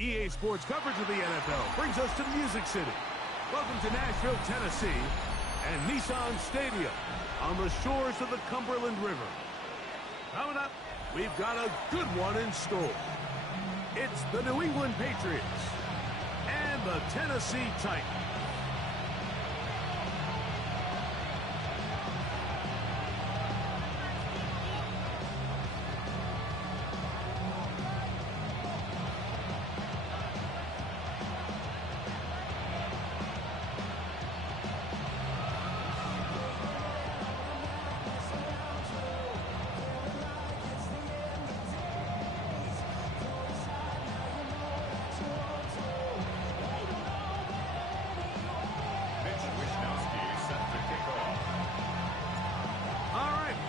EA Sports coverage of the NFL brings us to Music City. Welcome to Nashville, Tennessee, and Nissan Stadium on the shores of the Cumberland River. Coming up, we've got a good one in store. It's the New England Patriots and the Tennessee Titans.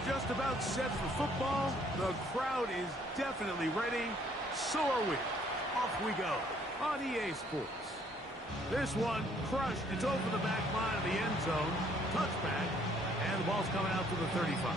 Just about set for football. The crowd is definitely ready. So are we. Off we go on EA Sports. This one crushed. It's over the back line of the end zone. Touchback. And the ball's coming out to the 35.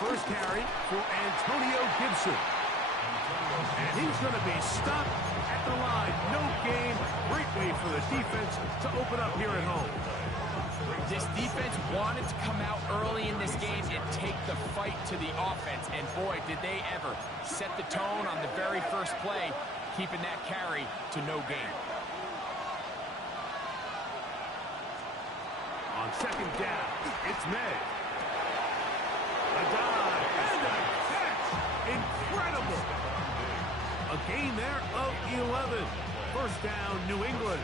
First carry for Antonio Gibson. And he's going to be stopped at the line. No gain. Great way for the defense to open up here at home. This defense wanted to come out early in this game and take the fight to the offense. And boy, did they ever set the tone on the very first play, keeping that carry to no gain. On second down, it's May. A dive and a catch. Incredible. A gain there of 11. First down, New England.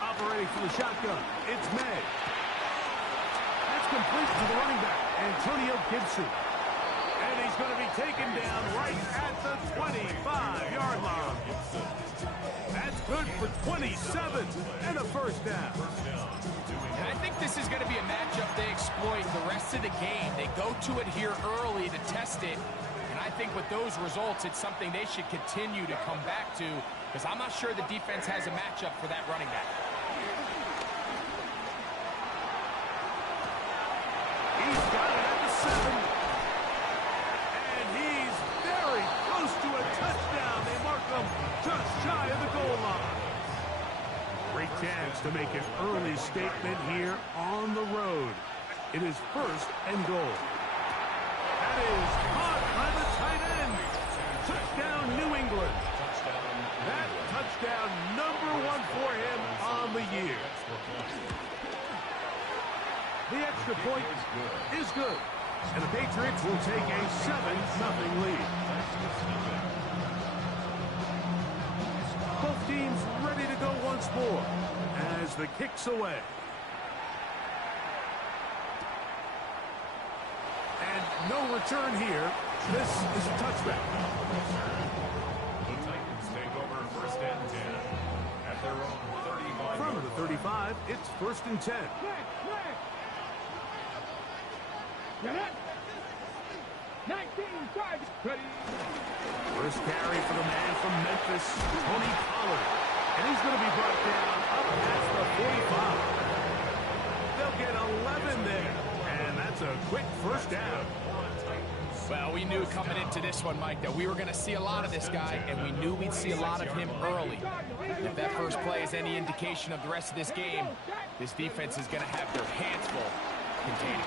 Operating for the shotgun, it's May. That's complete to the running back, Antonio Gibson. And he's going to be taken down right at the 25-yard line. That's good for 27 and a first down. And I think this is going to be a matchup they exploit the rest of the game. They go to it here early to test it. And I think with those results, it's something they should continue to come back to, because I'm not sure the defense has a matchup for that running back. He's got it at the 7. To a touchdown. They mark them just shy of the goal line. Great chance to make an early statement here on the road. It is first and goal. That is caught by the tight end. Touchdown, New England. That touchdown #1 for him on the year. The extra point is good. And the Patriots will take a 7-0 lead. Both teams ready to go once more as the kick's away. And no return here. This is a touchback. The Titans take over first and 10 at their own 35. From the 35, it's first and 10. First carry for the man from Memphis, Tony Pollard. And he's going to be brought down up past the 45. They'll get 11 there. And that's a quick first down. Well, we knew coming into this one, Mike, that we were going to see a lot of this guy, and we knew we'd see a lot of him early. If that first play is any indication of the rest of this game, this defense is going to have their hands full containing him.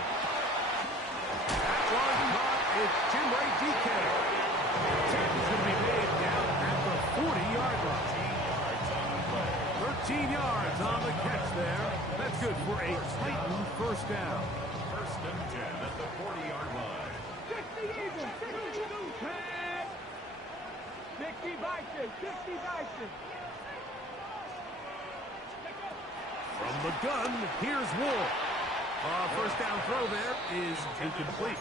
That one caught. It's Jim Ray DK. Tackle's going to be made down at the 40-yard line. 13 yards on the catch there. That's good for a Titan first down. First and 10 at the 40-yard line. 60 Eagles, 60 Vikings, 60 Vikings. From the gun, here's Wolf. First down throw there is incomplete.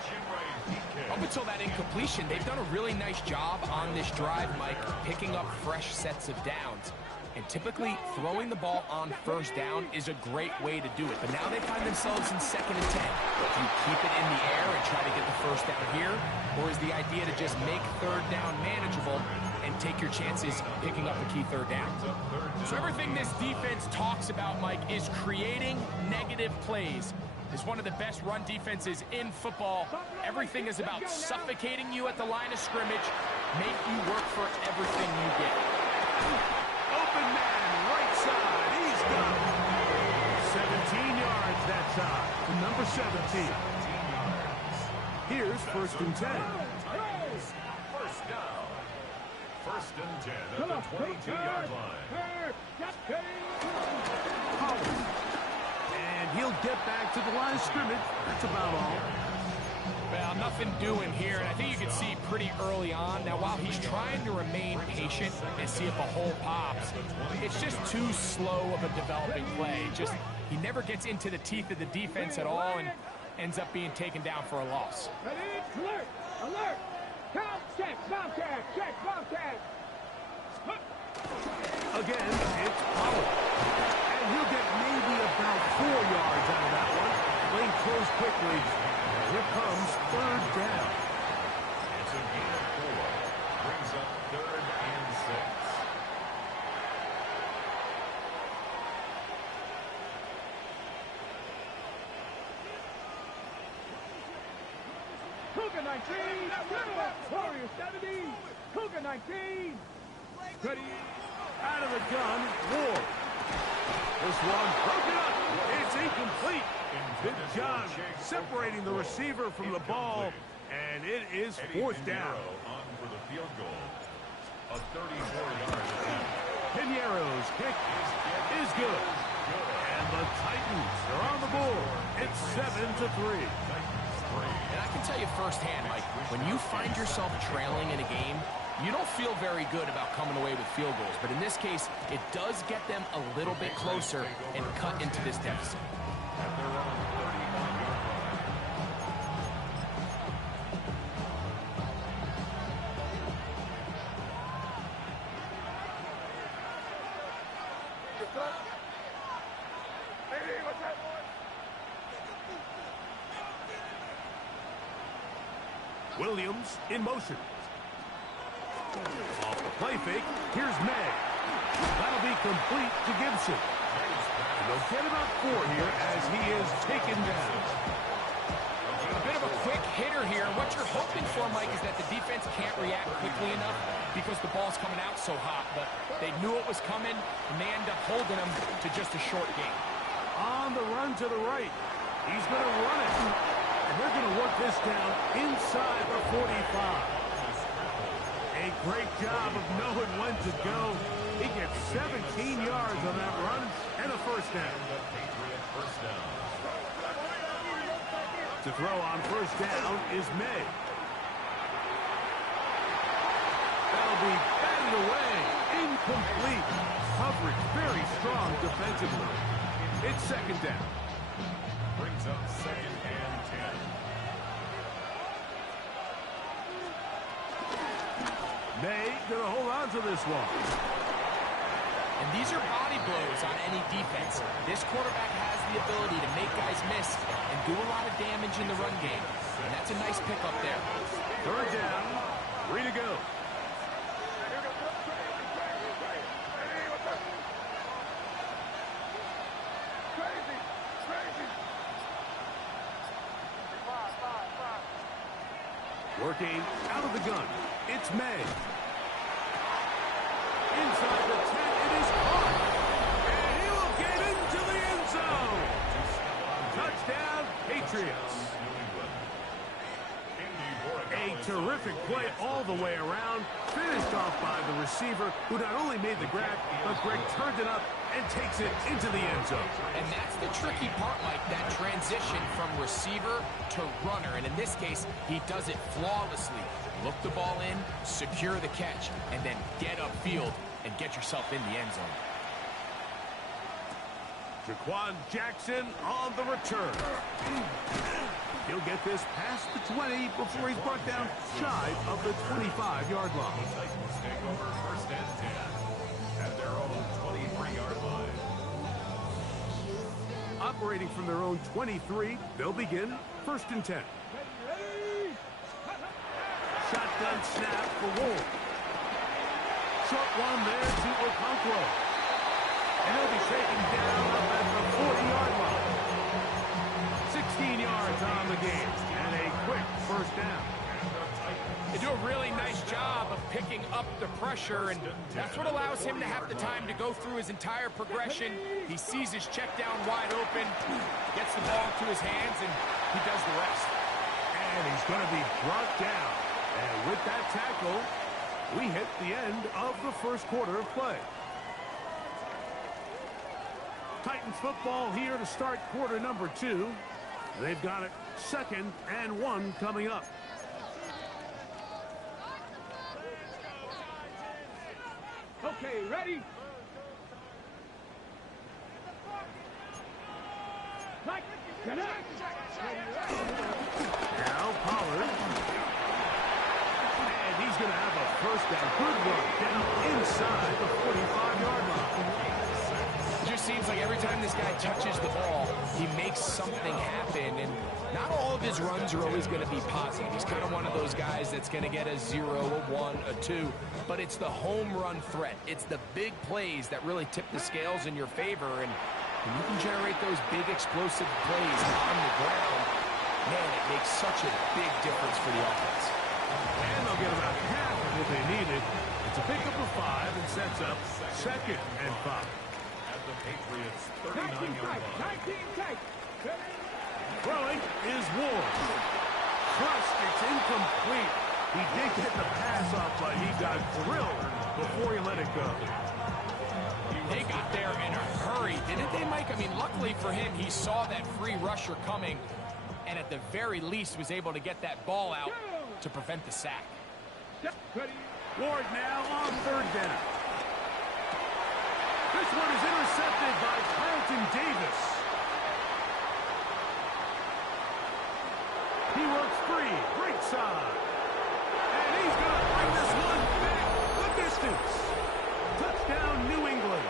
Up until that incompletion, they've done a really nice job on this drive, Mike, picking up fresh sets of downs. And typically, throwing the ball on first down is a great way to do it. But now they find themselves in 2nd and 10. Do you keep it in the air and try to get the first down here? Or is the idea to just make 3rd down manageable and take your chances picking up the key 3rd down? So everything this defense talks about, Mike, is creating negative plays. It's one of the best run defenses in football. Everything is about suffocating you at the line of scrimmage, make you work for everything you get. Open man, right side, he's got it. 17 yards that time to number 17. Here's 1st and 10. First down. 1st and 10 at the 22-yard line. And he'll get back to the line of scrimmage. That's about all. Well, nothing doing here, and I think you can see pretty early on. Now, while he's trying to remain patient and see if a hole pops, it's just too slow of a developing play. Just, he never gets into the teeth of the defense at all and ends up being taken down for a loss. Alert! Alert! Count, check, Bobcat, check, Bobcat. Again, it's Pollard. And he'll get maybe about 4 yards out of that one. Lane closed quickly. Here comes 3rd down. It's a gain of 4. Brings up 3rd and 6. Cougar 19, Warrior 70, Cougar 19. Ready? Out of the gun, Ward. This one broken up. It's incomplete. Good job separating the receiver from the ball, and it is 4th down. On for the field goal. A 34-yard attempt. Piniero's kick is good. And the Titans are on the board. It's 7-3. And I can tell you firsthand, Mike, when you find yourself trailing in a game, you don't feel very good about coming away with field goals. But in this case, it does get them a little bit closer and cut into this deficit. At their own 31-yard line. Williams in motion. Off the play fake, here's May. That'll be complete to Gibson. And they'll get about 4 here as he is taken down. A bit of a quick hitter here. What you're hoping for, Mike, is that the defense can't react quickly enough because the ball's coming out so hot. But they knew it was coming, and they end up holding them to just a short gain. On the run to the right. He's going to run it. And they're going to work this down inside the 45. A great job of knowing when to go. He gets 17 yards on that run and a 1st down. To throw on 1st down is May. That'll be batted away. Incomplete. Coverage very strong defensively. It's 2nd down. Brings up 2nd and 10. May gonna hold on to this one. And these are body blows on any defense. This quarterback has the ability to make guys miss and do a lot of damage in the run game. And that's a nice pickup there. 3rd down. 3 to go. Working out of the gun. It's May. Inside the 10, it is caught. And he will get into the end zone. Touchdown, Patriots. A terrific play all the way around. Finished off by the receiver, who not only made the grab, but Greg turned it up and takes it into the end zone. And that's the tricky part, Mike, that transition from receiver to runner. And in this case, he does it flawlessly. Look the ball in, secure the catch, and then get upfield and get yourself in the end zone. Jaquan Jackson on the return. He'll get this past the 20 before he's brought down shy of the 25-yard line. Titans take over first and 10 at their own 23-yard line. Operating from their own 23, they'll begin first and 10. Shotgun snap for Ward. Short one there to Okonkwo. And he'll be taken down up at the 40-yard line. 16 yards on the game and a quick first down. They do a really nice job of picking up the pressure, and that's what allows him to have the time to go through his entire progression. He sees his check down wide open, gets the ball into his hands, and he does the rest. And he's going to be brought down. And with that tackle, we hit the end of the first quarter of play. Titans football here to start quarter number 2. They've got it 2nd and 1 coming up. Okay, ready? Like, get up. Now Pollard. And he's going to have a first down. Good run down inside the 45-yard line. It just seems like every time this guy touches the ball, he makes something happen, and not all of his runs are always going to be positive. He's kind of one of those guys that's going to get a 0, a 1, a 2, but it's the home run threat. It's the big plays that really tip the scales in your favor, and when you can generate those big explosive plays on the ground, man, it makes such a big difference for the offense. And they'll get about half of what they needed. It's a pickup of 5 and sets up 2nd and 5. At the Patriots' 19 39-yard tight, line. 19 tight. Throwing is Ward. Thrust, it's incomplete. He did get the pass off, but he got drilled before he let it go. They got there in a hurry, didn't they, Mike? I mean, luckily for him, he saw that free rusher coming, and at the very least was able to get that ball out to prevent the sack. Ward now on 3rd down. This one is intercepted by Carlton Davis. He works free, right side. And he's going to bring this one back the distance. Touchdown, New England.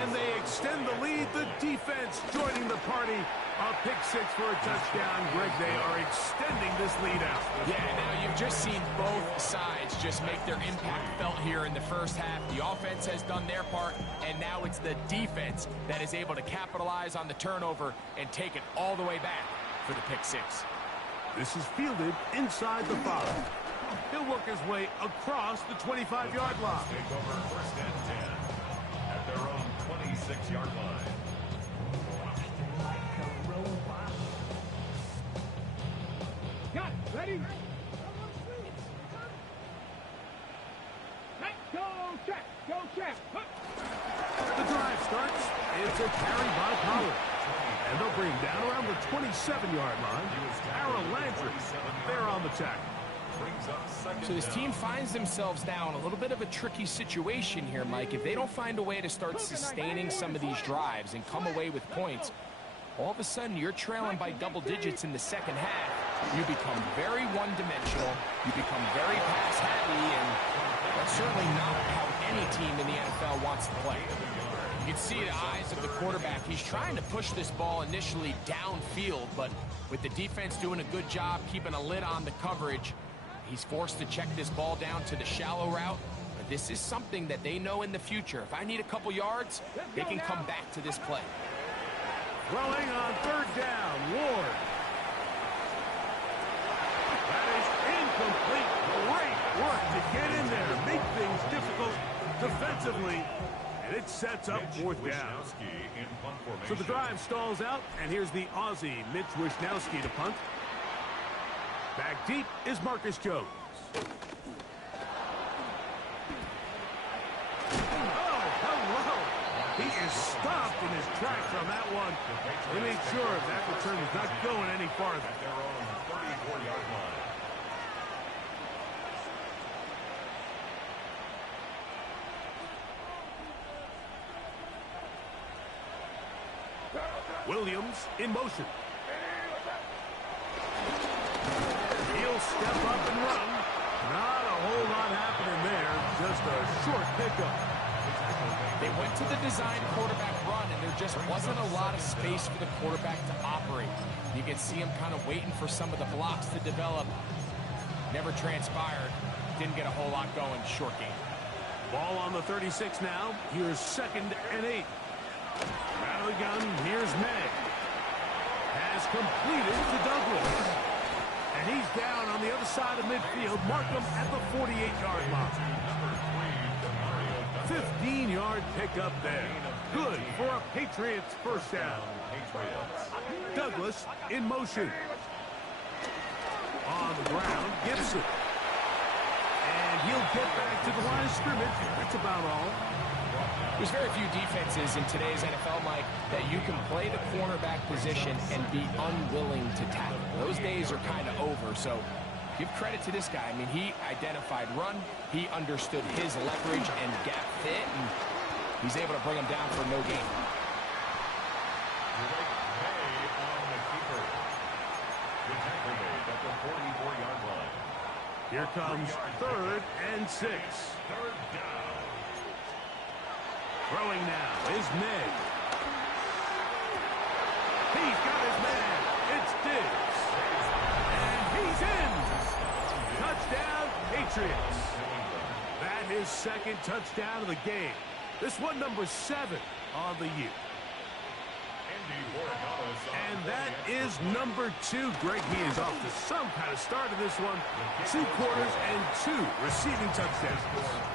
And they extend the lead. The defense joining the party. A pick 6 for a touchdown. Greg, they are extending this lead out. Yeah, now you've just seen both sides just make their impact felt here in the first half. The offense has done their part, and now it's the defense that is able to capitalize on the turnover and take it all the way back for the pick 6. This is fielded inside the 5. He'll work his way across the 25-yard line. Take over first and 10 at their own 26-yard line. Got it, ready? Right, go check, go check. The drive starts. It's a carry by Pollard. And they'll bring him down around the 27-yard line. Aaron Landry there on the tackle. So this team finds themselves now in a little bit of a tricky situation here, Mike. If they don't find a way to start sustaining some of these drives and come away with points, all of a sudden you're trailing by double digits in the second half. You become very one-dimensional. You become very pass-happy, and that's certainly not how any team in the NFL wants to play. You can see the eyes of the quarterback. He's trying to push this ball initially downfield, but with the defense doing a good job keeping a lid on the coverage, he's forced to check this ball down to the shallow route. But this is something that they know in the future. If I need a couple yards, they can come back to this play. Throwing on 3rd down, Ward. That is incomplete. Great work to get in there, make things difficult defensively, and it sets up 4th down. So the drive stalls out, and here's the Aussie, Mitch Wishnowsky, to punt. Back deep is Marcus Jones. Oh, hello. He is stopped in his tracks on that one. They made sure that return is not going any farther. Their own 34-yard line. Williams in motion. He'll step up and run. Not a whole lot happening there. Just a short pickup. They went to the design quarterback run, and there just wasn't a lot of space for the quarterback to operate. You can see him kind of waiting for some of the blocks to develop. Never transpired. Didn't get a whole lot going. Short game. Ball on the 36 now. Here's 2nd and 8. Out of the gun, here's May. Has completed to Douglas. And he's down on the other side of midfield. Mark him at the 48-yard line. 15-yard pickup there. Good for a Patriots first down. Douglas in motion. On the ground, Gibson. And he'll get back to the line of scrimmage. That's about all. There's very few defenses in today's NFL, Mike, that you can play the cornerback position and be unwilling to tackle. Those days are kind of over, so give credit to this guy. I mean, he identified run, he understood his leverage and gap fit, and he's able to bring him down for no gain. Here comes 3rd and 6. Throwing now is May. He's got his man. It's Diggs. And he's in. Touchdown, Patriots. That is 2nd touchdown of the game. This one number 7 on the year. And that is number 2. Greg, he is off to some kind of start in this one. 2 quarters and 2 receiving touchdowns.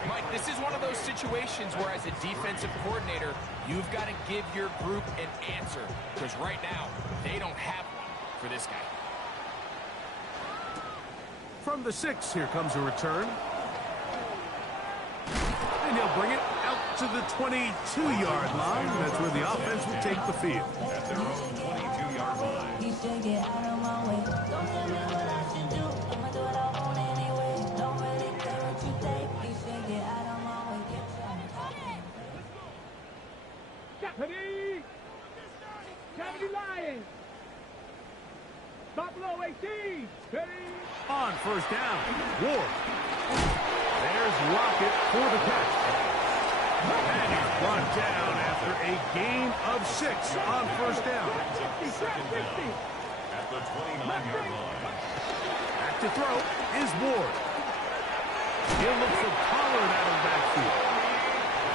Mike, this is one of those situations where as a defensive coordinator, you've got to give your group an answer. Because right now, they don't have one for this guy. From the 6, here comes a return. And he'll bring it out to the 22-yard line. That's where the offense will take the field. At their own 22-yard line. Deputy! Deputy Lions! Buffalo 18! Ready? On first down, Ward. There's Rocket for the catch. And he's brought down after a gain of 6 on first down. 2nd down at the 29-yard line. Back to throw is Ward. He'll look for Pollard out of the backfield.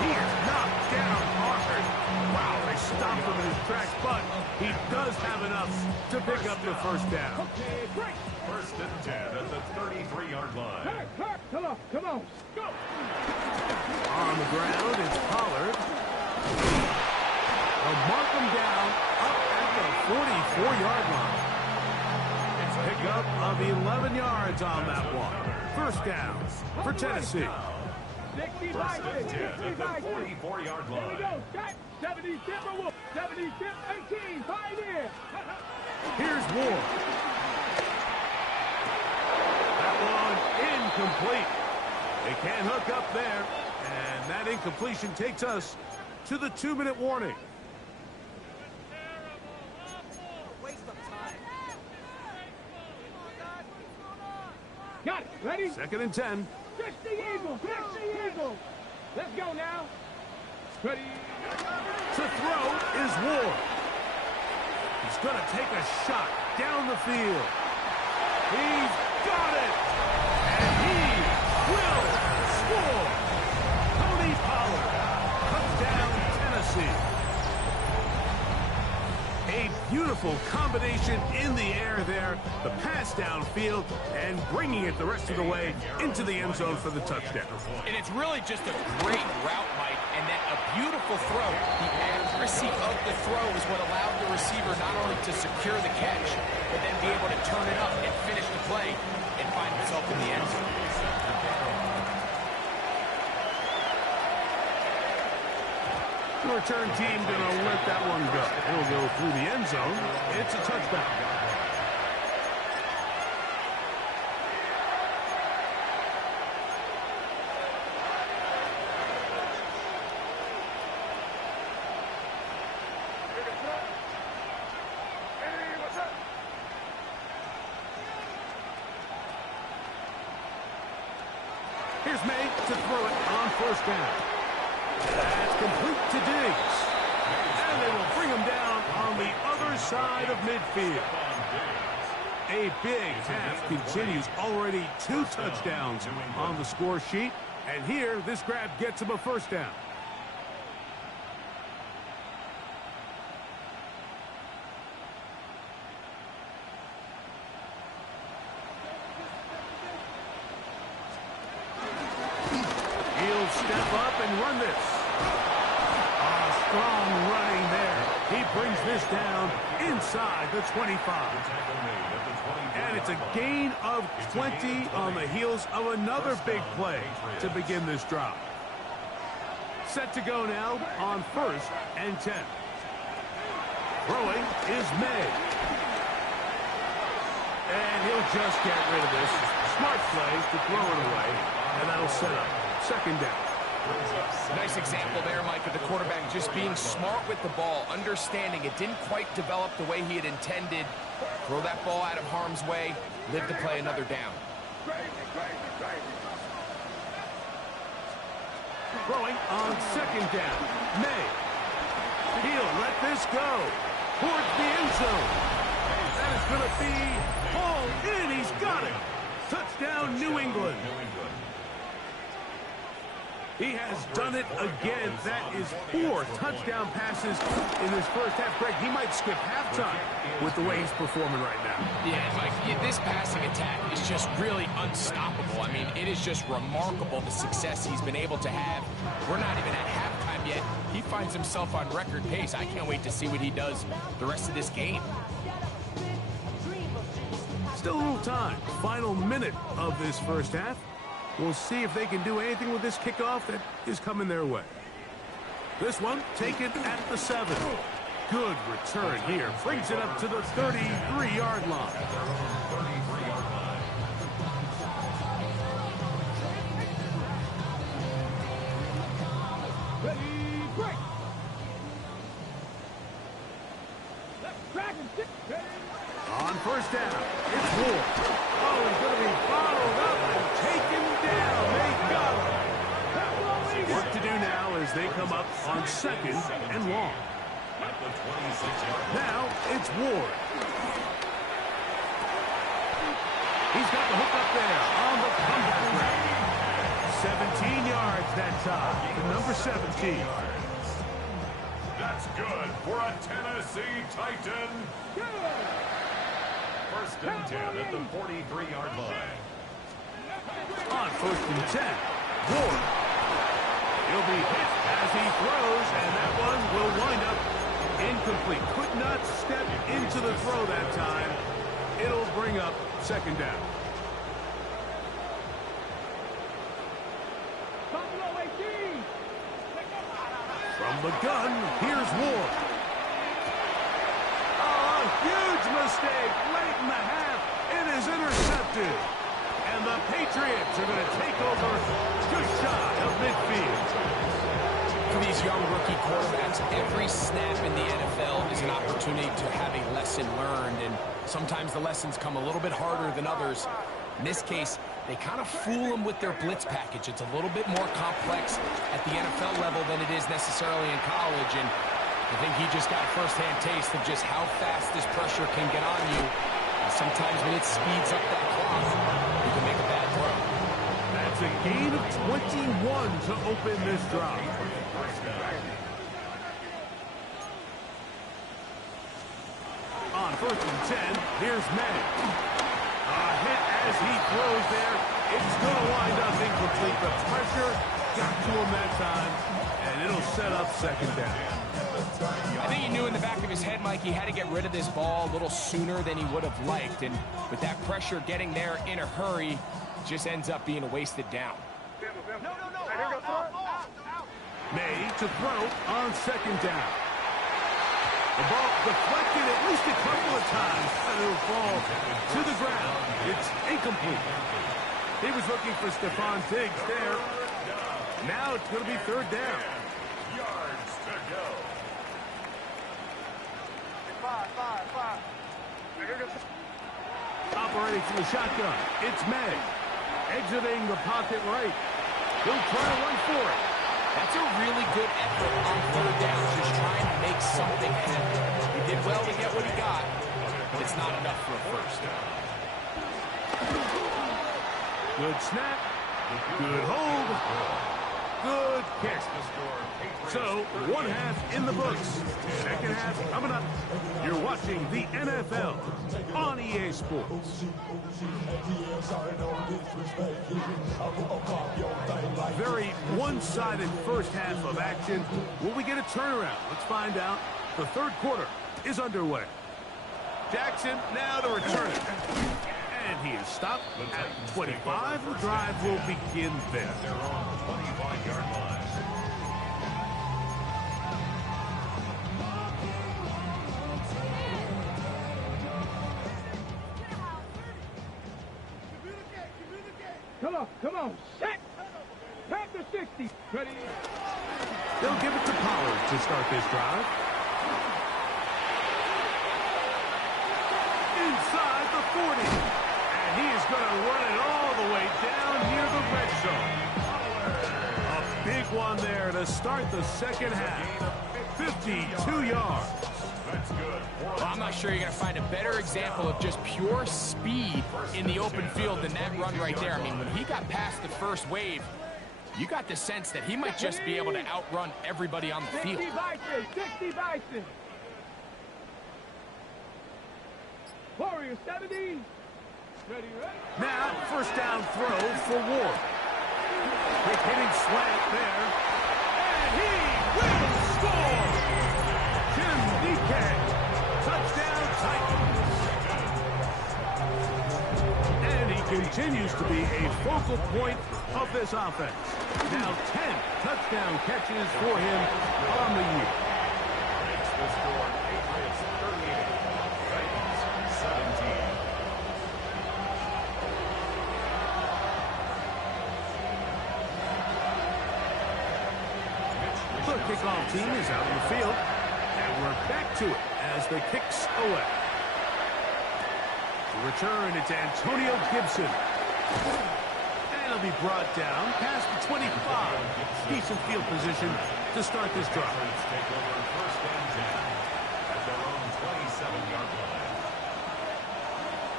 He is knocked down hard. Wow, they stopped him in his tracks, but he does have enough to pick up the first down. Okay, break! 1st and 10 at the 33-yard line. Hurt, come on, come on, go! On the ground, it's Pollard. They'll mark him down up at the 44-yard line. It's a pickup of 11 yards on that one. First down for Tennessee. 60 1st by and 10 at the 44-yard Here we line. go, Jack. 70 Timberwolf, 70 18, Pioneer. Here's Ward. That one incomplete. They can't hook up there. And that incompletion takes us to the 2-minute warning. Got it, ready? 2nd and 10. Catch the Eagle, catch the Eagle. Let's go now. Ready? To throw is Ward. He's going to take a shot down the field. He's got it. And he will score. Tony Pollard. Touchdown, Tennessee. A beautiful combination in the air there. The pass downfield and bringing it the rest of the way into the end zone for the touchdown. And it's really just a great route, Mike, and then a beautiful throw. The accuracy of the throw is what allowed the receiver not only to secure the catch, but then be able to turn it up and finish the play and find himself in the end zone. The return team going to let that one go. It'll go through the end zone. It's a touchdown. first down. That's complete to Diggs. And they will bring him down on the other side of midfield. A big half continues. Already 2 touchdowns on the score sheet. And here, this grab gets him a first down. He'll step up and run this. Strong running there. He brings this down inside the 25. And it's a gain of 20 on the heels of another big play to begin this drive. Set to go now on 1st and 10. Throwing is May. And he'll just get rid of this. Smart play to throw it away. And that'll set up 2nd down. Nice example there, Mike, of the quarterback just being smart with the ball, understanding it didn't quite develop the way he had intended. Throw that ball out of harm's way, live to play another down. Throwing on 2nd down. May. He'll let this go towards the end zone. That is going to be hauled in. He's got it. Touchdown, New England. He has done it again. That is 4 touchdown passes in his first half. Greg, he might skip halftime with the way he's performing right now. Yeah, Mike, this passing attack is just really unstoppable. I mean, it is just remarkable the success he's been able to have. We're not even at halftime yet. He finds himself on record pace. I can't wait to see what he does the rest of this game. Still a little time. Final minute of this first half. We'll see if they can do anything with this kickoff that is coming their way. This one taken at the 7. Good return here. Brings it up to the 33-yard line. Ready, break. On 1st down, it's Ward. Oh, he's going to be bottled up and taken down. They got him. Work to do now as they come up on 2nd and long. Now it's Ward. He's got the hook up there on the comeback route. 17 yards that time. The number 17. That's good for a Tennessee Titan. First and 10 at the 43-yard line. On 1st and 10, Ward. He'll be hit as he throws, and that one will wind up incomplete. Could not step into the throw that time. It'll bring up 2nd down. From the gun, here's Ward. Oh, a huge mistake late in the half. It is intercepted. And the Patriots are going to take over just shy of midfield. For these young rookie quarterbacks, every snap in the NFL is an opportunity to have a lesson learned. And sometimes the lessons come a little bit harder than others. In this case, they kind of fool them with their blitz package. It's a little bit more complex at the NFL level than it is necessarily in college. And I think he just got a first-hand taste of just how fast this pressure can get on you. And sometimes when it speeds up that clock, you can make a bad throw. That's a gain of 21 to open this drive. On 1st and 10, here's May. Hit as he throws there. It's going to wind up incomplete. The pressure got to him that time, and it'll set up 2nd down. I think he knew in the back of his head, Mike, he had to get rid of this ball a little sooner than he would have liked. And with that pressure getting there in a hurry, it just ends up being a wasted down. May to throw on 2nd down. The ball deflected at least a couple of times, and it'll fall to the ground. It's incomplete. He was looking for Stephon Diggs there. Now it's going to be 3rd down. Yards to go. Operating from the shotgun. It's May. Exiting the pocket right. He'll try to run for it. That's a really good effort on third down, just trying to make something happen. He did well to get what he got, but it's not enough for a first. Good snap. Good hold. Good kick. So, one half in the books. Second half coming up. You're watching the NFL on EA Sports. Very one-sided first half of action. Will we get a turnaround? Let's find out. The third quarter is underway. Jackson now to return it. And he is stopped at 25. The drive will begin there. Their own 25-yard line. Come on, set! Back to 60. Ready? They'll give it to Pollard to start this drive. Inside the 40. And he is going to run it all the way down near the red zone. A big one there to start the second half. 52 yards. That's good. Well, I'm not sure you're going to find a better example of just pure speed in the open field than that run right there. I mean, when he got past the first wave, you got the sense that he might just be able to outrun everybody on the field. 60 Bison. Warrior 70. Ready. Now, first down throw for Ward. Quick hitting slant there. And he will score! Jim DK. Touchdown Titans. And he continues to be a focal point of this offense. Now 10 touchdown catches for him on the year. Makes the score Patriots 38, Titans 17. The kickoff team is out on the field. And we're back to it as the kicks away. To return, it's Antonio Gibson. And he'll be brought down past the 25. Decent field position to start this drive. Patriots take over first and 10 at their own 27-yard line.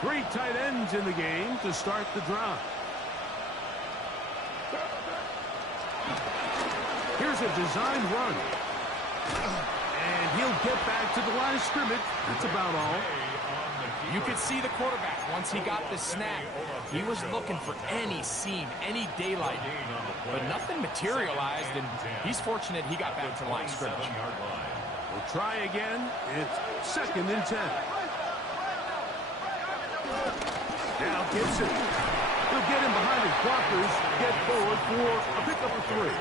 3 tight ends in the game to start the drive. Here's a design run. And he'll get back to the line of scrimmage. That's about all. You could see the quarterback, once he got the snap, he was looking for any seam, any daylight, but nothing materialized, and he's fortunate he got back to the line of scrimmage. We'll try again. It's second and 10. Now Gibson. He'll get in behind his blockers, get forward for a pickup of 3.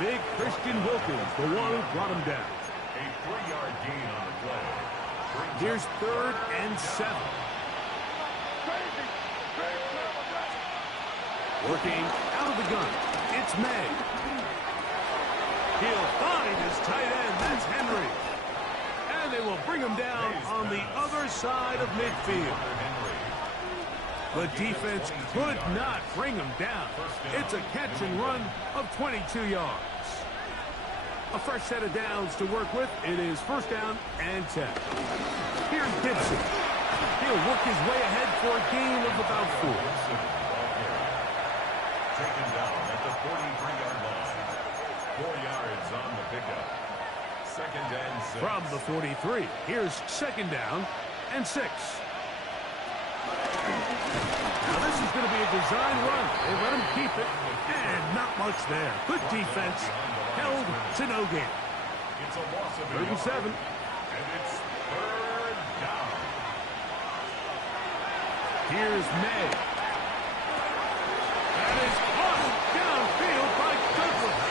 Big Christian Wilkins, the one who brought him down. A 3-yard gain on the play. Here's third and 7. Working out of the gun. It's May. He'll find his tight end. That's Henry. And they will bring him down on the other side of midfield. The defense could not bring him down. It's a catch and run of 22 yards. A fresh set of downs to work with. It is first down and 10. Here's Gibson. He'll work his way ahead for a gain of about 4. Taken down at the 43-yard line. 4 yards on the pickup. Second and 6. From the 43, here's second down and 6. Now this is going to be a design run. They let him keep it, and not much there. Good defense, held to no gain. It's a loss of 37. And it's third down. Here's May. That is caught downfield by Douglas.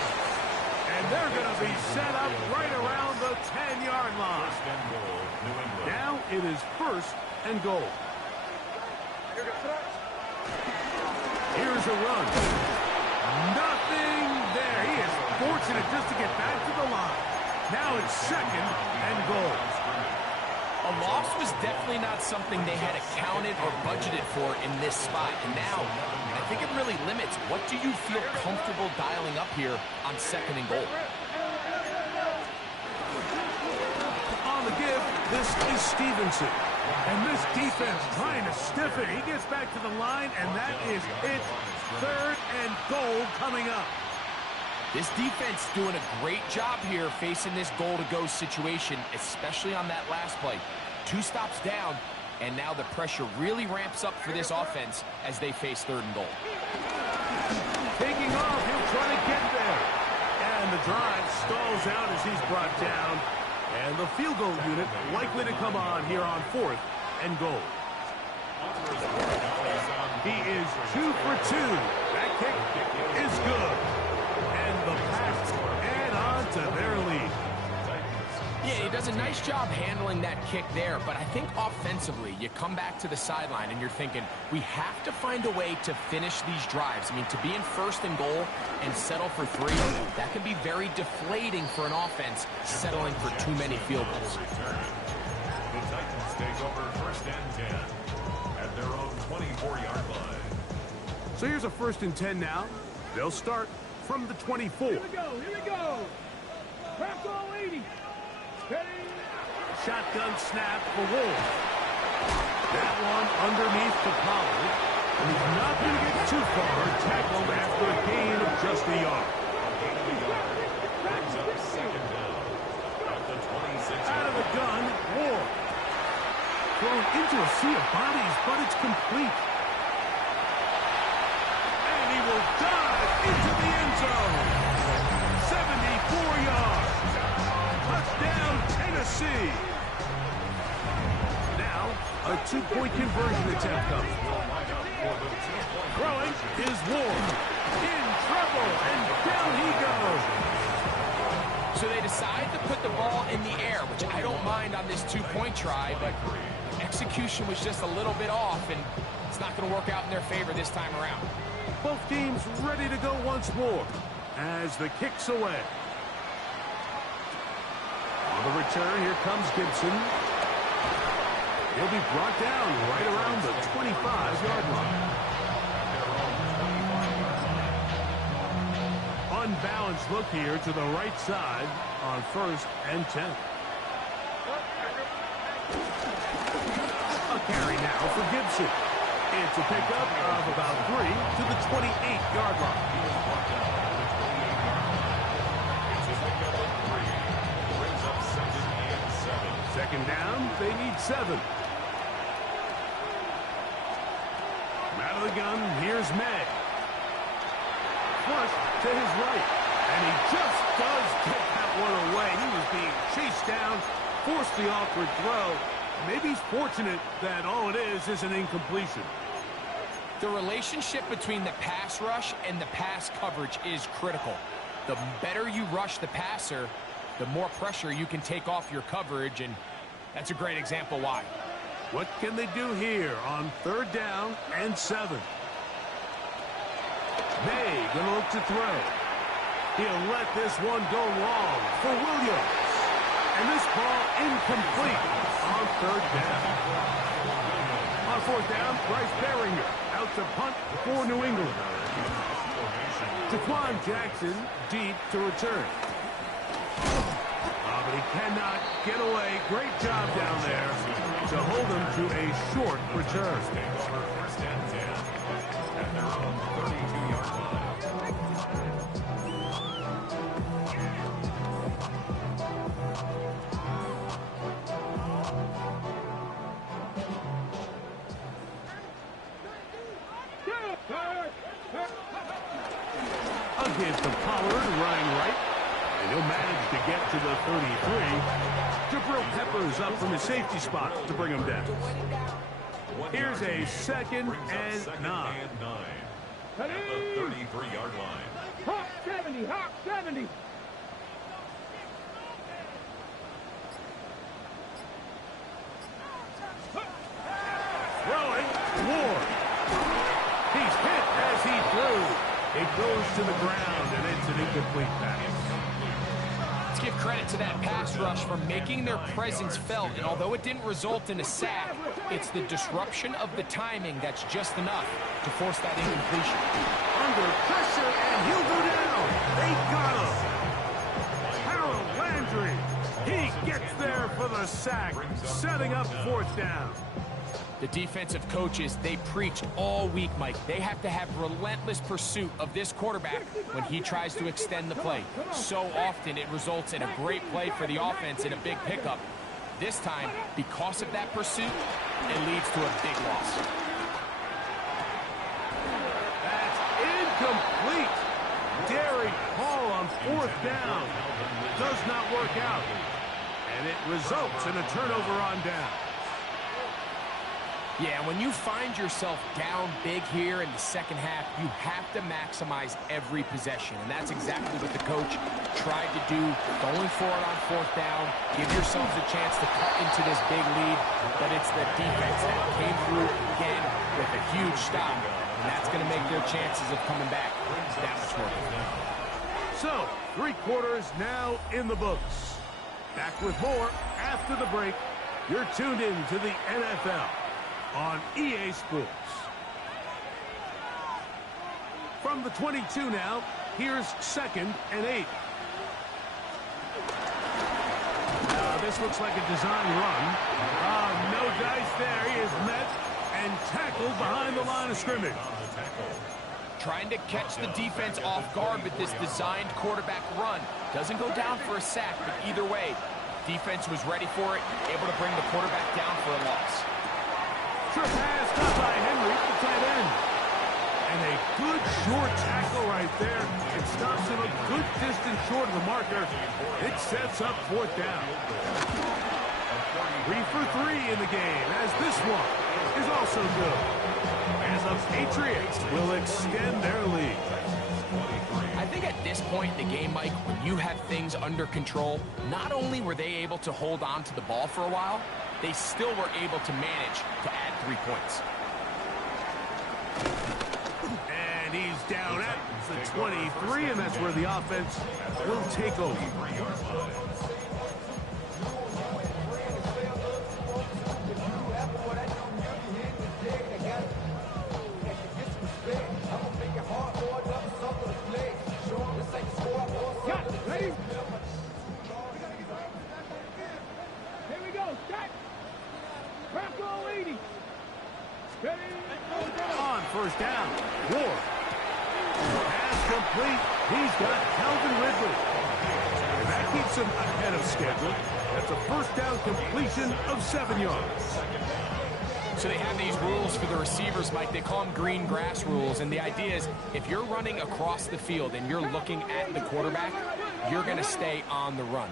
And they're going to be set up right around the 10-yard line. First and goal, New England. Now it is first and goal. Here's a run. Nothing there. He is fortunate just to get back to the line. Now it's second and goal. A loss was definitely not something they had accounted or budgeted for in this spot. And now, I think it really limits what do you feel comfortable dialing up here on 2nd and goal. On the give, this is Stevenson. And this defense trying to stiff it. He gets back to the line, and that is it. 3rd and goal coming up. This defense doing a great job here facing this goal-to-go situation, especially on that last play. 2 stops down, and now the pressure really ramps up for this offense as they face 3rd and goal. Taking off, he'll try to get there. And the drive stalls out as he's brought down. And the field goal unit likely to come on here on 4th and goal. He is 2 for 2. That kick is good. And the Pats add on to their lead. Yeah, he does a nice job handling that kick there, but I think offensively, you come back to the sideline and you're thinking, we have to find a way to finish these drives. I mean, to be in 1st and goal and settle for 3, that can be very deflating for an offense settling for too many field goals. The Titans take over 1st and 10 at their own 24-yard line. So here's a 1st and 10 now. They'll start from the 24. Here we go. Crack all 80. Shotgun snap for Wolf. That one underneath the Pollard. And he's not going to get too far. Tackled after a gain of just a yard. Brings up 2nd down at the 26. Out of the gun, Wolf. Thrown into a sea of bodies, but it's complete. And he will dive into the end zone. 74 yards. Touchdown, Tennessee. Now, a 2-point conversion attempt comes. Throwing is Ward. In trouble, and down he goes. So they decide to put the ball in the air, which I don't mind on this 2-point try, but execution was just a little bit off, and it's not going to work out in their favor this time around. Both teams ready to go once more as the kick's away. On the return, here comes Gibson. He'll be brought down right around the 25-yard line. Unbalanced look here to the right side on 1st and 10. A carry now for Gibson. It's a pickup of about 3 to the 28-yard line. Brings up 2nd and 7. 2nd down, they need 7. Out of the gun, here's May. Flush to his right. And he just does get that one away. He was being chased down, forced the awkward throw. Maybe he's fortunate that all it is an incompletion. The relationship between the pass rush and the pass coverage is critical. The better you rush the passer, the more pressure you can take off your coverage, and that's a great example why. What can they do here on 3rd down and 7? May gonna look to throw. He'll let this one go long for Williams. And this ball incomplete on 3rd down. On 4th down, Bryce Beringer out to punt for New England. Jaquan Jackson deep to return. But he cannot get away. Great job down there to hold him to a short return. 1st and 10 at their own 32-yard line. A give to Pollard running right. And he'll manage to get to the 33. Jabril Peppers up from his safety spot to bring him down. Here's a 2nd and 9. At the 33-yard line. Hawk 70, Hawk 70. Throwing, Ward. He's hit as he threw. It goes to the ground, and it's an incomplete pass. give credit to that pass rush for making their presence felt, and although it didn't result in a sack, it's the disruption of the timing that's just enough to force that incompletion. Under pressure, and he'll go down. They got him. Harold Landry, he gets there for the sack, setting up 4th down. The defensive coaches, they preached all week, Mike. They have to have relentless pursuit of this quarterback when he tries to extend the play. So often it results in a great play for the offense and a big pickup. This time, because of that pursuit, it leads to a big loss. That's incomplete. Derry Hall on 4th down. Does not work out. And it results in a turnover on down. Yeah, when you find yourself down big here in the second half, you have to maximize every possession. And that's exactly what the coach tried to do, going for it on 4th down. Give yourselves a chance to cut into this big lead. But it's the defense that came through again with a huge stop. And that's going to make their chances of coming back that much more difficult. So, 3 quarters now in the books. Back with more after the break. You're tuned in to the NFL on EA Sports. From the 22 now, here's 2nd and 8. This looks like a design run. No dice there. He is met and tackled behind the line of scrimmage. Trying to catch the defense off guard with this designed quarterback run. Doesn't go down for a sack, but either way, defense was ready for it, able to bring the quarterback down for a loss. Short pass caught by Henry, the tight end. And a good short tackle right there. It stops him a good distance short of the marker. It sets up 4th down. 3 for 3 in the game, as this one is also good. And the Patriots will extend their lead. I think at this point in the game, Mike, when you have things under control, not only were they able to hold on to the ball for a while, they still were able to manage to add 3 points. And he's down at the 23, and that's where the offense will take over. On 1st down, Ward. Pass complete. He's got Calvin Ridley. And that keeps him ahead of schedule. That's a 1st down completion of 7 yards. So they have these rules for the receivers, Mike. They call them green grass rules. And the idea is if you're running across the field and you're looking at the quarterback, you're going to stay on the run.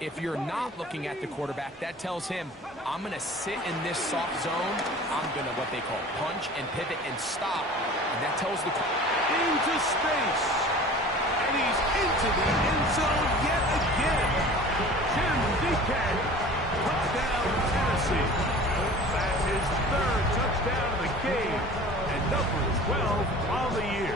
If you're not looking at the quarterback, that tells him, I'm going to sit in this soft zone. I'm going to, what they call, punch and pivot and stop. And that tells the... Into space. And he's into the end zone yet again. Jim DeCat, touchdown Tennessee. That's his 3rd touchdown of the game. And number 12 on the year.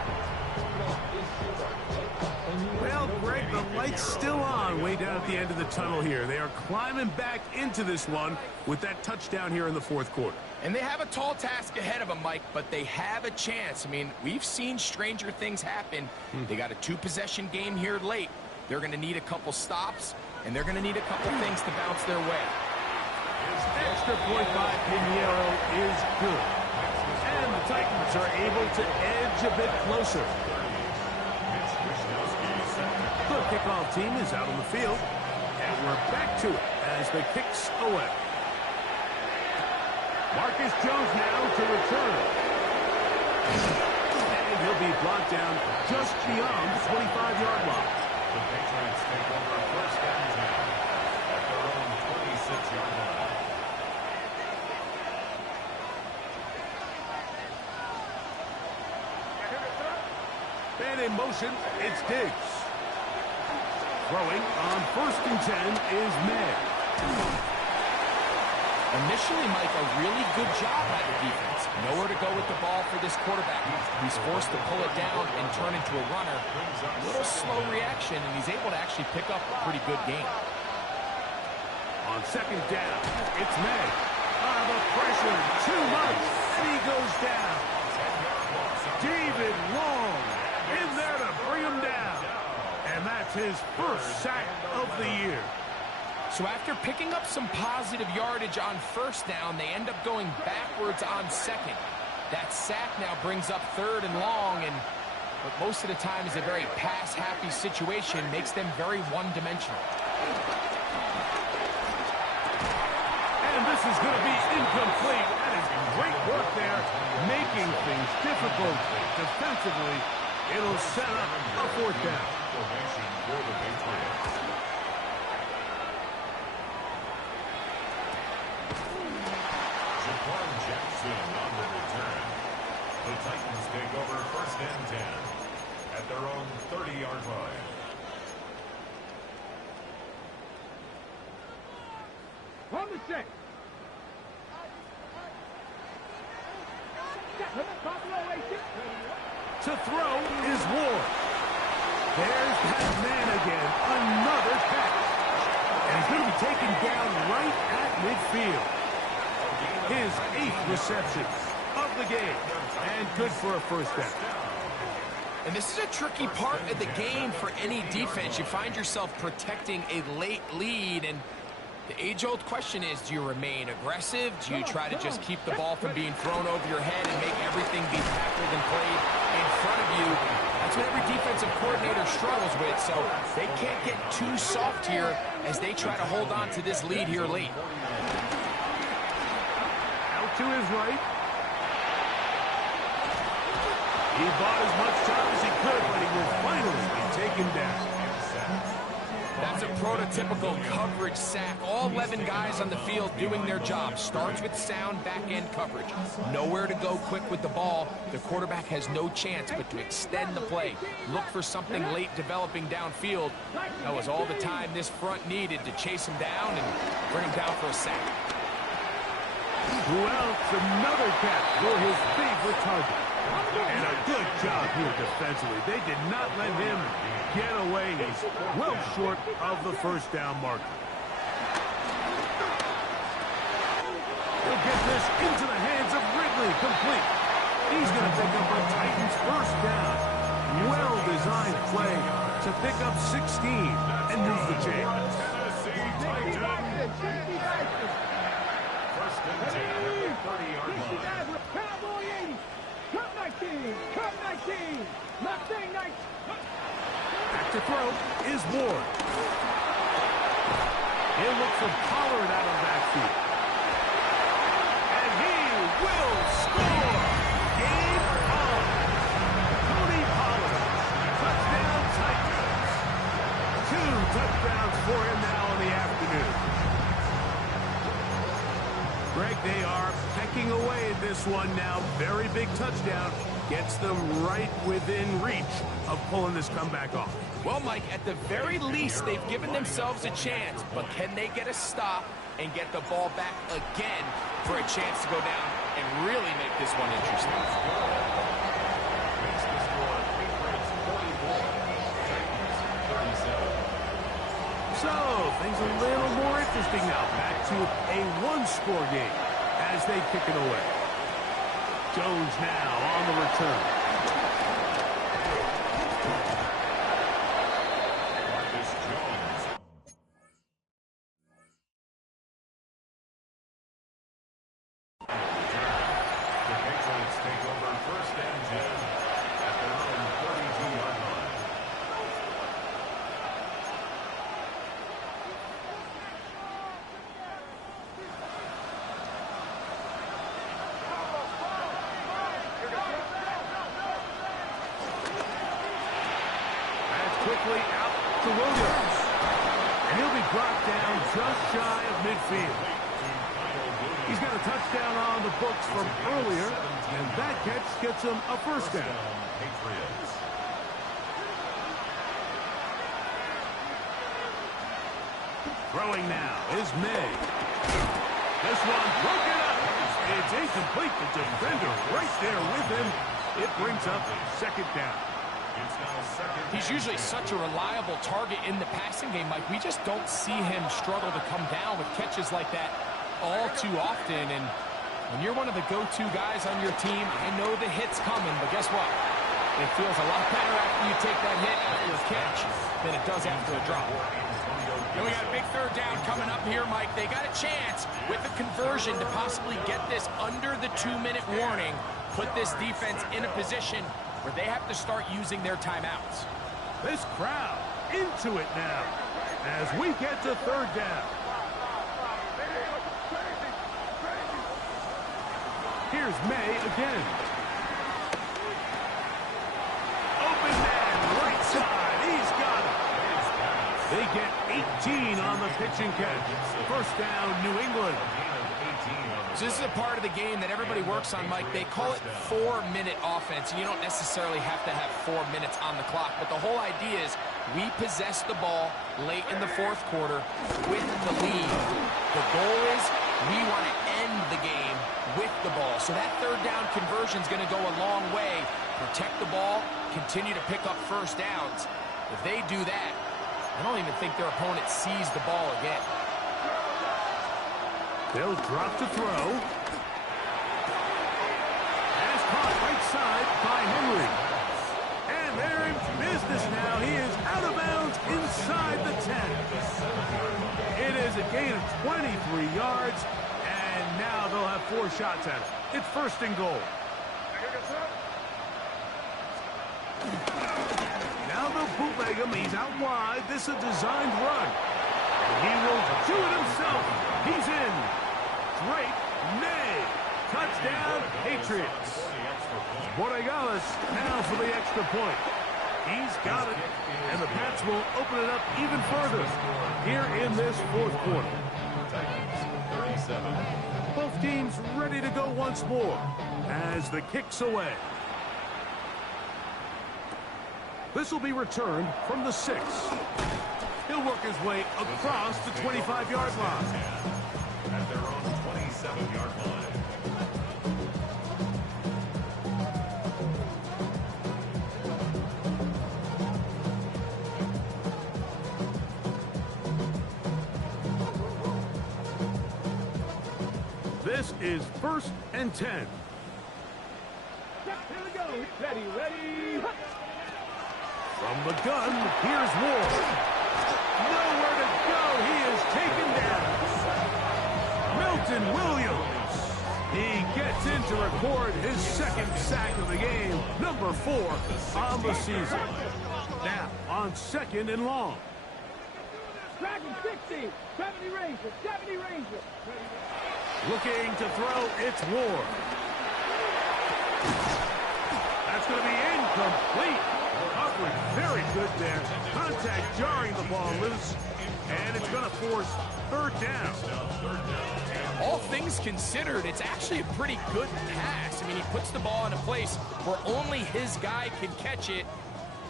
Well, Greg, the light's still on way down at the end of the tunnel here. They are climbing back into this one with that touchdown here in the 4th quarter. And they have a tall task ahead of them, Mike, but they have a chance. I mean, we've seen stranger things happen. They got a 2-possession game here late. They're going to need a couple stops, and they're going to need a couple things to bounce their way. Extra point by Pinheiro is good. And the Titans are able to edge a bit closer. The kickoff team is out on the field, and we're back to it as the kicks away. Marcus Jones now to return. And he'll be brought down just beyond the 25-yard line. The Patriots take over 1st and 10 at their own 26-yard line. And in motion, it's Diggs. Throwing on 1st and 10 is May. Initially, Mike, a really good job by the defense. Nowhere to go with the ball for this quarterback. He's forced to pull it down and turn into a runner. A little slow reaction, and he's able to actually pick up a pretty good game. On second down, it's May. The pressure, too much, and he goes down. David Long in there to bring him down. And that's his first sack of the year. So after picking up some positive yardage on first down, they end up going backwards on second. That sack now brings up third and long, and what most of the time is a very pass-happy situation makes them very one-dimensional. And this is going to be incomplete. That is great work there, making things difficult defensively. It'll set up a fourth down. On the return. The Titans take over first and 10 at their own 30-yard line. On the set. To throw is Ward. There's that man again. Another catch. And he's going to be taken down right at midfield. His 8th reception of the game. And good for a first down. And this is a tricky part of the game for any defense. You find yourself protecting a late lead, and the age-old question is, do you remain aggressive? Do you try to just keep the ball from being thrown over your head and make everything be tackled and played in front of you? That's what every defensive coordinator struggles with, so they can't get too soft here as they try to hold on to this lead here late. To his right. He bought as much time as he could, but he will finally be taken down. That's a prototypical coverage sack. All 11 guys on the field doing their job. Starts with sound back-end coverage. Nowhere to go quick with the ball. The quarterback has no chance but to extend the play. Look for something late developing downfield. That was all the time this front needed to chase him down and bring him down for a sack. Well, another catch for his favorite target. And a good job here defensively. They did not let him get away. He's well short of the first down marker. He'll get this into the hands of Ridley, complete. He's going to pick up a Titans first down. Well-designed play to pick up 16 and move the chains. Cowboy 80. Cut 19. Cut 19. Mustang 19. Back to throw is Ward. He'll look for Pollard out of backfield. And he will score. Game on. Tony Pollard. Touchdown Titans. 2 touchdowns for him now in the afternoon. Greg, they are pecking away at this one now. Very big touchdown. Gets them right within reach of pulling this comeback off. Well, Mike, at the very least, they've given themselves a chance. But can they get a stop and get the ball back again for a chance to go down and really make this one interesting? So, things a little more interesting now. Back to a one-score game as they kick it away. Jones now on the return. Quickly out to Williams. And he'll be brought down just shy of midfield. He's got a touchdown on the books from earlier, and that catch gets him a first down. Throwing now is May. The This one broken up. It's incomplete. The defender right there with him. It brings up second down. He's usually such a reliable target in the passing game, Mike. We just don't see him struggle to come down with catches like that all too often. And when you're one of the go-to guys on your team, I know the hit's coming, but guess what? It feels a lot better after you take that hit after a catch than it does after a drop. And we got a big third down coming up here, Mike. They got a chance with a conversion to possibly get this under the 2-minute warning, put this defense in a position where they have to start using their timeouts. This crowd into it now as we get to third down. Here's May again. Open man, right side. He's got it. They get 18 on the pitch and catch. First down, New England. So this is a part of the game that everybody works on, Mike. They call it 4-minute offense, and you don't necessarily have to have 4 minutes on the clock. But the whole idea is we possess the ball late in the fourth quarter with the lead. The goal is we want to end the game with the ball. So that third down conversion is going to go a long way. Protect the ball, continue to pick up first downs. If they do that, I don't even think their opponent sees the ball again. They'll drop to throw. Pass caught right side by Henry. And they're in business now. He is out of bounds inside the 10. It is a gain of 23 yards, and now they'll have 4 shots at it. It's first and goal. Now they'll bootleg him. He's out wide. This is a designed run. He will do it himself. He's in. Drake May. Touchdown, Patriots. Borregales now for the extra point. He's got it. And the Pats will open it up even further here in this fourth quarter. Both teams ready to go once more as the kick's away. This will be returned from the 6. He'll work his way across the 25-yard line. At their own 27-yard line. This is first and 10. Here we go. Ready, ready. From the gun, here's Ward. Nowhere to go. He is taken down. Milton Williams. He gets in to record his second sack of the game, number 4 on the season. Now, on second and long. Dragon 60. 70 Ranger. 70 Ranger. Looking to throw, it's Ward. That's going to be incomplete. Coverage very good there. Contact jarring the ball loose, and it's going to force third down. All things considered, it's actually a pretty good pass. I mean, he puts the ball in a place where only his guy can catch it,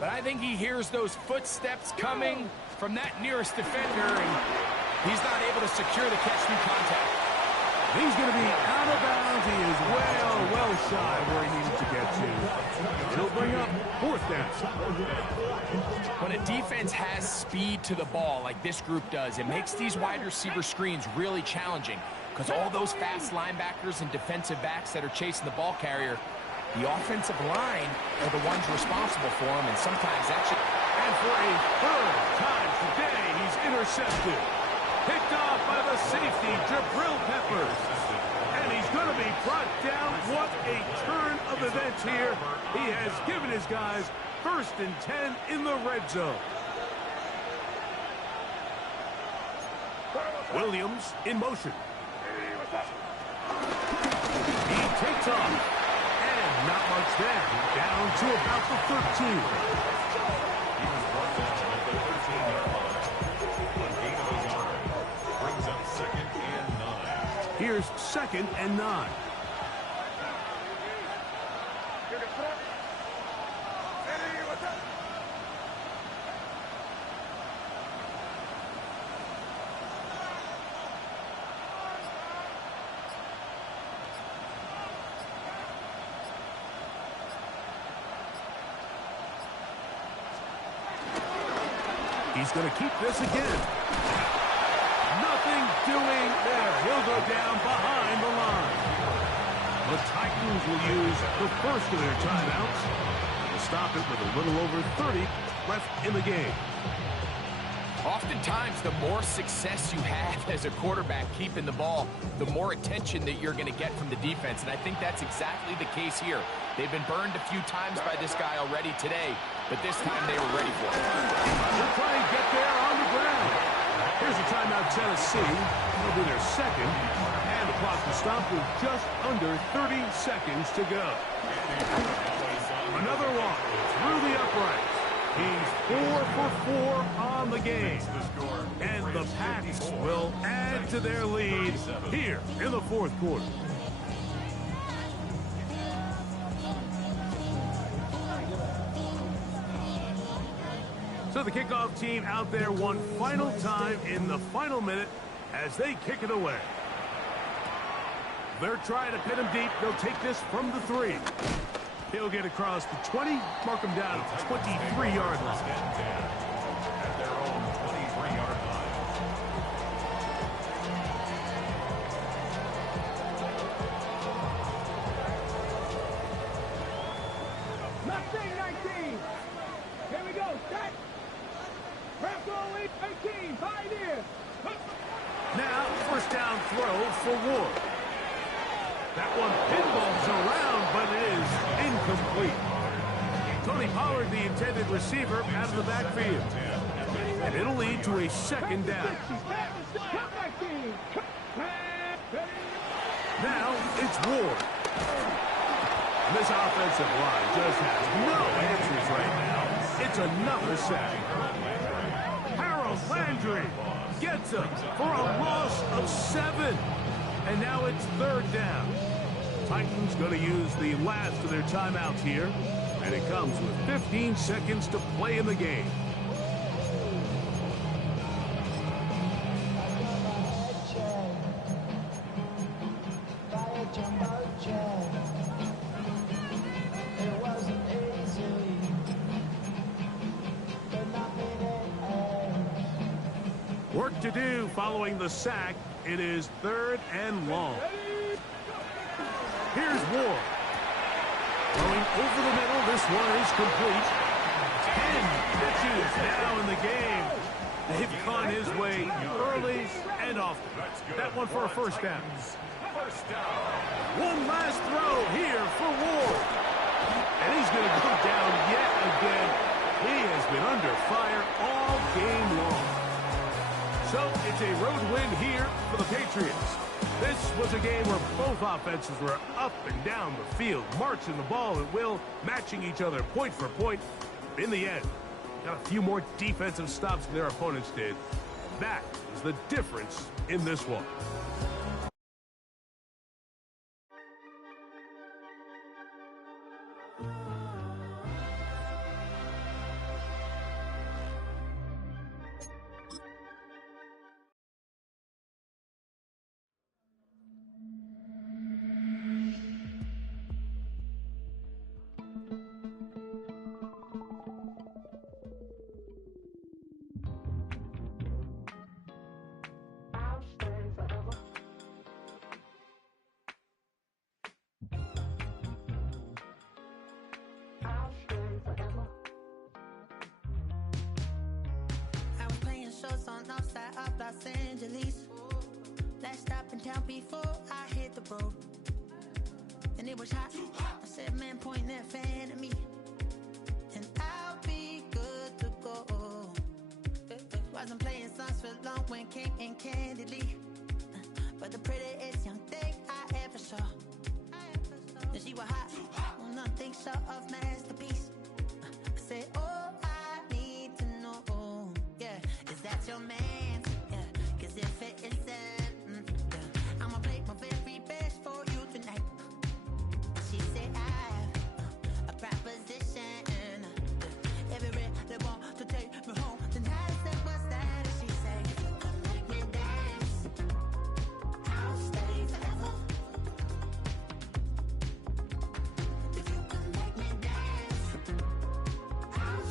but I think he hears those footsteps coming from that nearest defender, and he's not able to secure the catch through contact. He's going to be out of bounds. He is well shy where he needed to get to. It'll bring up fourth down. When a defense has speed to the ball like this group does, it makes these wide receiver screens really challenging because all those fast linebackers and defensive backs that are chasing the ball carrier, the offensive line are the ones responsible for them, and sometimes actually... And for a third time today, he's intercepted. Picked off by the safety, Jabril Peppers. And he's going to be brought down. What a turn of events here. He has given his guys first and 10 in the red zone. Williams in motion. He takes off. And not much there. Down to about the 13. Here's second and 9. He's going to keep this again. Nothing doing there. He'll go down behind the line. The Titans will use the first of their timeouts to stop it with a little over 30 left in the game. Oftentimes, the more success you have as a quarterback keeping the ball, the more attention that you're going to get from the defense, and I think that's exactly the case here. They've been burned a few times by this guy already today, but this time they were ready for it. They'll try and get there on the ground. Here's a timeout, Tennessee. It'll be their second, and the clock will stop with just under 30 seconds to go. Another one through the uprights. He's 4 for 4 on the game. And the Pats will add to their lead here in the fourth quarter. So the kickoff team out there one final time in the final minute as they kick it away. They're trying to pin him deep. They'll take this from the 3. He'll get across the 20, mark him down at the 23-yard line. At their own 23-yard line. Mustang 19. Here we go. Set. Bronco 18. Pioneer. Now, first down throw for Ward. That one pinballs around, but it is incomplete. Tony Pollard, the intended receiver, out of the backfield. And it'll lead to a second down. Now, it's Ward. This offensive line just has no answers right now. It's another sack. Harold Landry gets him for a loss of 7. And now it's third down. Titans going to use the last of their timeouts here. And it comes with 15 seconds to play in the game. Work to do following the sack. It is third and long. Here's Ward. Going over the middle. This one is complete. 10 pitches now in the game. They've gone his way early and often. That one for a first down. One last throw here for Ward. And he's going to go down yet again. He has been under fire all game long. So it's a road win here for the Patriots. This was a game where both offenses were up and down the field, marching the ball at will, matching each other point for point. In the end, got a few more defensive stops than their opponents did. That is the difference in this one. Los Angeles. Last stop in town before I hit the road. And it was hot. I said, man, point that fan at me. And I'll be good to go. Wasn't playing songs for long when came in candidly. But the prettiest young thing I ever saw. And she was hot. Well, nothing short of masterpiece. I said, oh, I need to know. Yeah, is that your man?